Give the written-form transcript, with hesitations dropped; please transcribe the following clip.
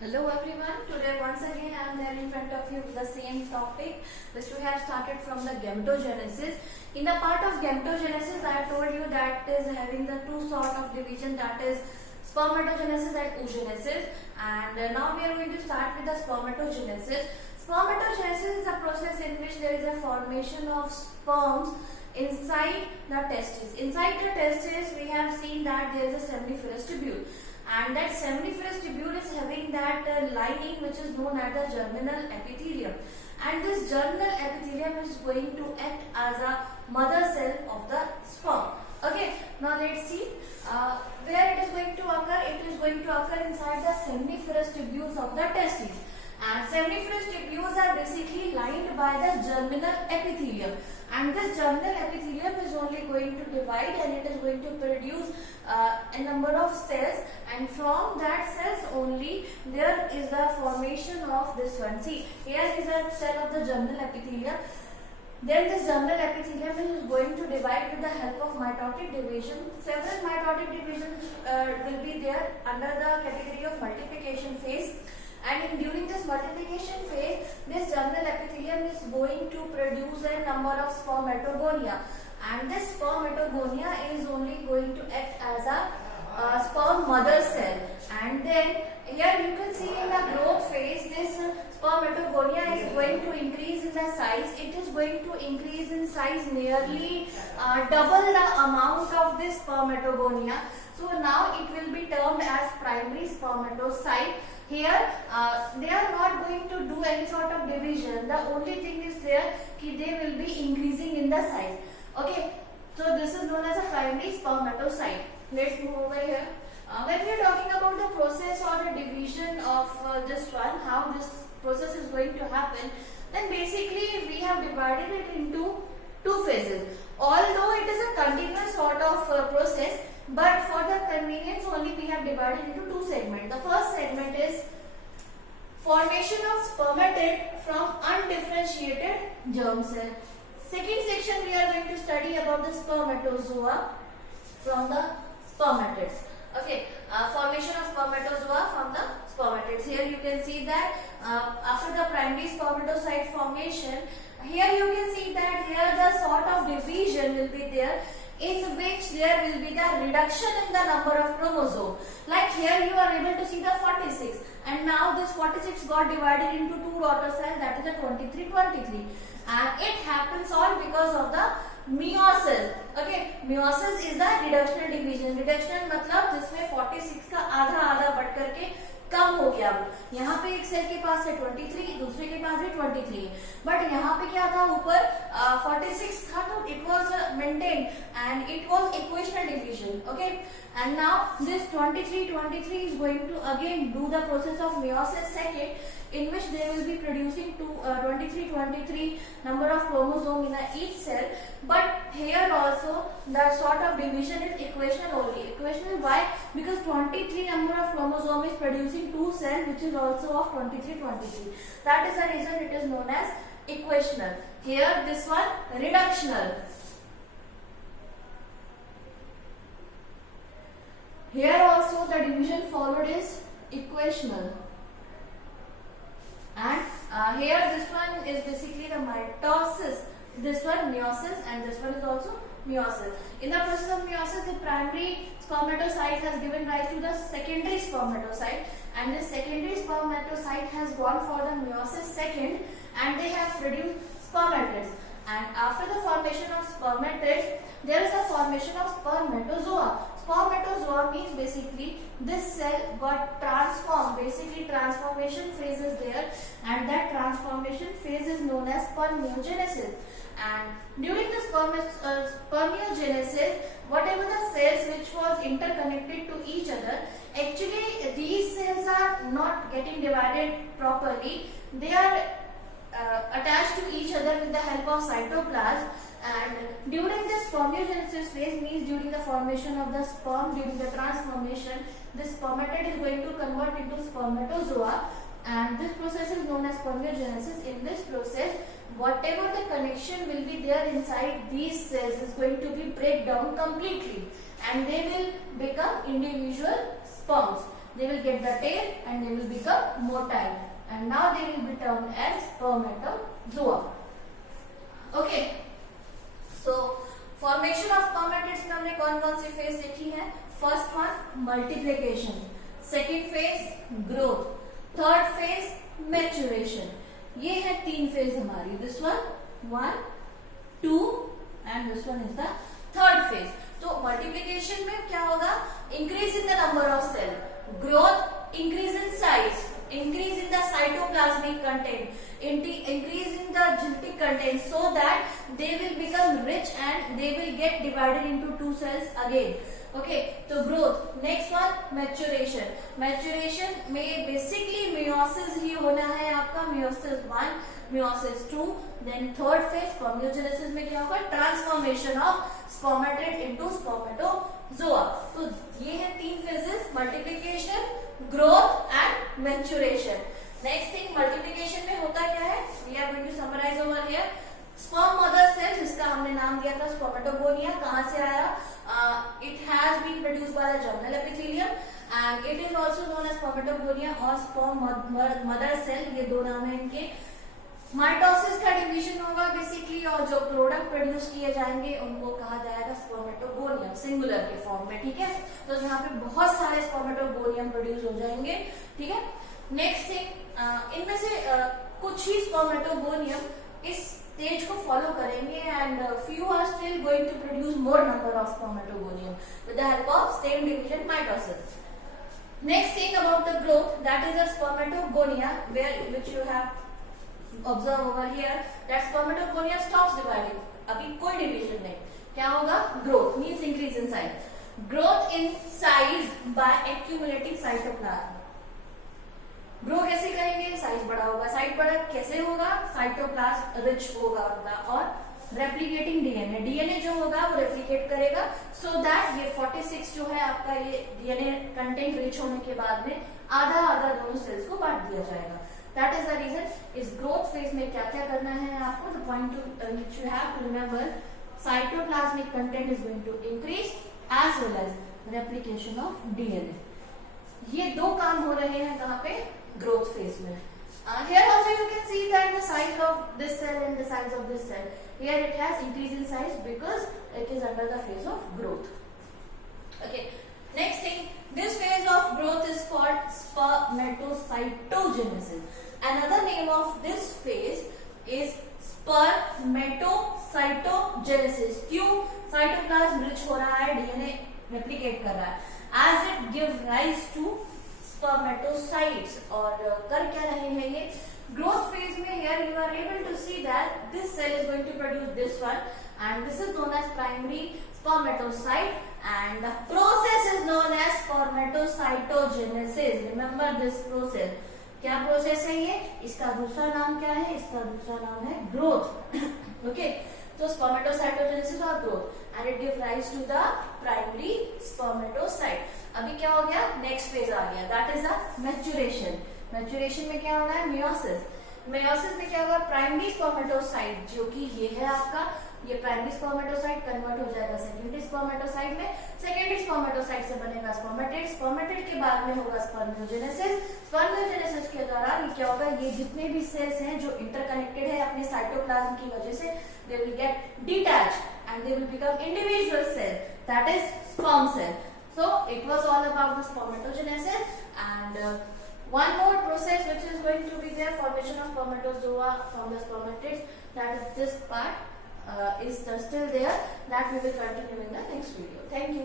Hello everyone, today once again I am there in front of you with the same topic which we have started from the gametogenesis. In the part of gametogenesis I have told you that is having the two sort of division, that is spermatogenesis and oogenesis, and now we are going to start with the spermatogenesis. Spermatogenesis is a process in which there is a formation of sperms inside the testes. Inside the testes we have seen that there is a seminiferous tubule. And that seminiferous tubule is having that lining which is known as the germinal epithelium, and this germinal epithelium is going to act as a mother cell of the sperm. Okay, now let's see where it is going to occur. It is going to occur inside the seminiferous tubules of the testes, and seminiferous tubules are basically lined by the germinal epithelium, and this germinal epithelium is only going to divide and it is going to produce a number of cells, and from that cells only there is the formation of this one. See, here is a cell of the germinal epithelium. Then this germinal epithelium is going to divide with the help of mitotic division. Several mitotic divisions will be there under the category of multiplication phase. And during this multiplication phase, this germinal epithelium is going to produce a number of spermatogonia, and this spermatogonia is only going to act as a sperm mother cell. And then here you can see in the growth phase, this spermatogonia is going to increase in the size. It is going to increase in size nearly double the amount of this spermatogonia. So now it will be termed as primary spermatocyte. Here they are not going to do any sort of division. The only thing is there that they will be increasing in the size. Okay, so this is known as a primary spermatocyte. Let's move over here. When we are talking about the process or the division of this one, how this process is going to happen, then basically we have divided it into two phases. Although it is a continuous sort of process, but for the convenience only we have divided into two segments. The first segment is formation of spermatid from undifferentiated germ cell. Second section we are going to study about the spermatozoa from the spermatids. Okay, formation of spermatozoa from the spermatids. Here you can see that after the primary spermatocyte formation, here you can see that here the sort of division will be there, in which there will be the reduction in the number of chromosomes. Like here you are able to see the 46, and now this 46 got divided into two daughter cells, that is the 23, and it happens all because of the meiosis. Okay, meiosis is the reductional division. Reduction मतलब जिसमें 46 का आधा आधा बढ़ करके कम हो गया। यहाँ पे एक सेल के पास है 23, दूसरे के पास भी 23, बट यहाँ पे क्या था, ऊपर 46 था, तो it was maintained and it was equational division. Okay, and now this 23 is going to again do the process of meiosis second, in which they will be producing 23 number of chromosomes in each cell. But here also the sort of division is equational only. Equational why? Because 23 number of chromosome is producing two cells which is also of 23. That is the reason it is known as equational. Here this one reductional. Here also the division followed is equational. And here this one is basically the mitosis, this one meiosis, and this one is also meiosis. In the process of meiosis, the primary spermatocyte has given rise to the secondary spermatocyte, and this secondary spermatocyte has gone for the meiosis second, and they have produced spermatids. And after the formation of spermatids, there is a formation of spermatozoa. Spermatozoa means basically this cell got transformed. Basically transformation phase is there, and that transformation phase is known as spermiogenesis. And during the spermiogenesis, whatever the cells which was interconnected to each other, actually these cells are not getting divided properly. They are attached to each other with the help of cytoplasm, and during the spermiogenesis phase means during the formation of the sperm, during the transformation, this spermatid is going to convert into spermatozoa, and this process is known as spermiogenesis. In this process, whatever the connection will be there inside these cells is going to be break down completely, and they will become individual sperms. They will get the tail and they will become become motile and now they will be termed as spermatozoa. Okay, so formation of spermatids में हमने कौन कौन सी phase देखी है? First one multiplication, second phase growth, third phase maturation. ये है तीन फेज हमारी. This one 2 and this one is the third phase. तो मल्टीप्लिकेशन में क्या होगा? Increase in the number of cell, growth increase in size, increase in the cytoplasmic content, increase in the genetic content, so that they will become rich and they will get divided into two cells again. Okay, तो growth. Next one maturation. Maturation में basically meiosis ही होना है आपका. meiosis 1, meiosis 2, then third phase spermiogenesis में क्या होगा? transformation of spermatid into spermatozoa. तो ये है तीन phases: multiplication, growth and maturation. Next thing, multiplication में होता क्या है? We are going to summarize over here. Sperm mother cell, जिसका हमने नाम दिया था spermatogonia, कहाँ से आया? It has been produced by the germinal epithelium and it is also known as spermatogonia और sperm mother cell. ये दो नाम है इनके. माइटोसिस का डिवीजन होगा बेसिकली और जो प्रोडक्ट प्रोड्यूस किए जाएंगे उनको कहा जाएगा स्पर्मेटोगोनियम, सिंगुलर के फॉर्म में. ठीक है, तो यहाँ पे बहुत सारे स्पर्मेटोगोनियम प्रोड्यूस हो जाएंगे. ठीक है, नेक्स्ट थिंग, इनमें से कुछ ही स्पर्मेटोगोनियम इस स्टेज को फॉलो करेंगे and few are still going to produce more number of spermatogonium with the help of same division mitosis. Next thing about the growth, that is a spermatogonia where which you have observe over here that spermatogonia stops dividing. अभी कोई division नहीं. क्या होगा? growth means increase in size. growth in size by accumulating cytoplasm. Grow कैसे करेंगे? Size बड़ा होगा. Size बड़ा कैसे होगा? साइटोप्लाज्म रिच होगा और रेप्लिकेटिंग डीएनए. डीएनए जो होगा वो रेप्लिकेट करेगा सो दैट ये 46 जो है आपका ये डीएनए कंटेंट रिच होने के बाद में आधा आधा दोनों सेल्स को बांट दिया जाएगा. That is the reason. इस growth phase में क्या क्या करना है आपको? The point to which you have to remember, cytoplasmic content is going to increase as well as replication of DNA. ये दो काम हो रहे हैं कहाँ पे? Growth phase में. Here also you can see that the size of this cell and the size of this cell. Here it has increase in size because it is under the phase of growth. Okay. Next thing, this phase of growth is called spermatocytogenesis. Another name of this phase is spermatocytogenesis. क्यों? Cytoplasm rich हो रहा है, DNA replicate कर रहा है, as it give rise to spermatocytes. और कर क्या रहे हैं ये? Growth phase में here you are able to see that this cell is going to produce this one and this is known as primary spermatocyte and the process is known as spermatocytogenesis. Remember this process. क्या process है ये? इसका दूसरा नाम क्या है? इसका दूसरा नाम है ग्रोथ. ओके, तो स्पर्मेटोसाइटोजेनेसिस और growth and it give rise to the primary spermatocyte. अभी क्या हो गया? नेक्स्ट फेज आ गया, that is the maturation. Maturation में क्या होना है? मियोसिस. मियोसिस में क्या होगा? प्राइमरी स्पर्मेटोसाइट जो कि ये है आपका, ये प्राइमरी स्पर्मेटोसाइट कन्वर्ट हो जाएगा सेकेंडरी स्पर्मेटोसाइट में. सेकेंडरी स्पर्मेटोसाइट से बनेगा स्पर्मेटिड. स्पर्मेटिड के बाद में होगा स्पर्मियोजेनेसिस. स्पर्मियोजेनेसिस के दौरान क्या होगा? ये जितने भी सेल्स हैं जो इंटरकनेक्टेड है अपने साइटोप्लाज्म की वजह से, they will get detached and they will become individual cell, that is sperm cell. So it was all about the spermatogenesis and one more process which is going to be there, formation of spermatozoa from the spermatids, that is this part is still there, that we will continue in the next video. Thank you.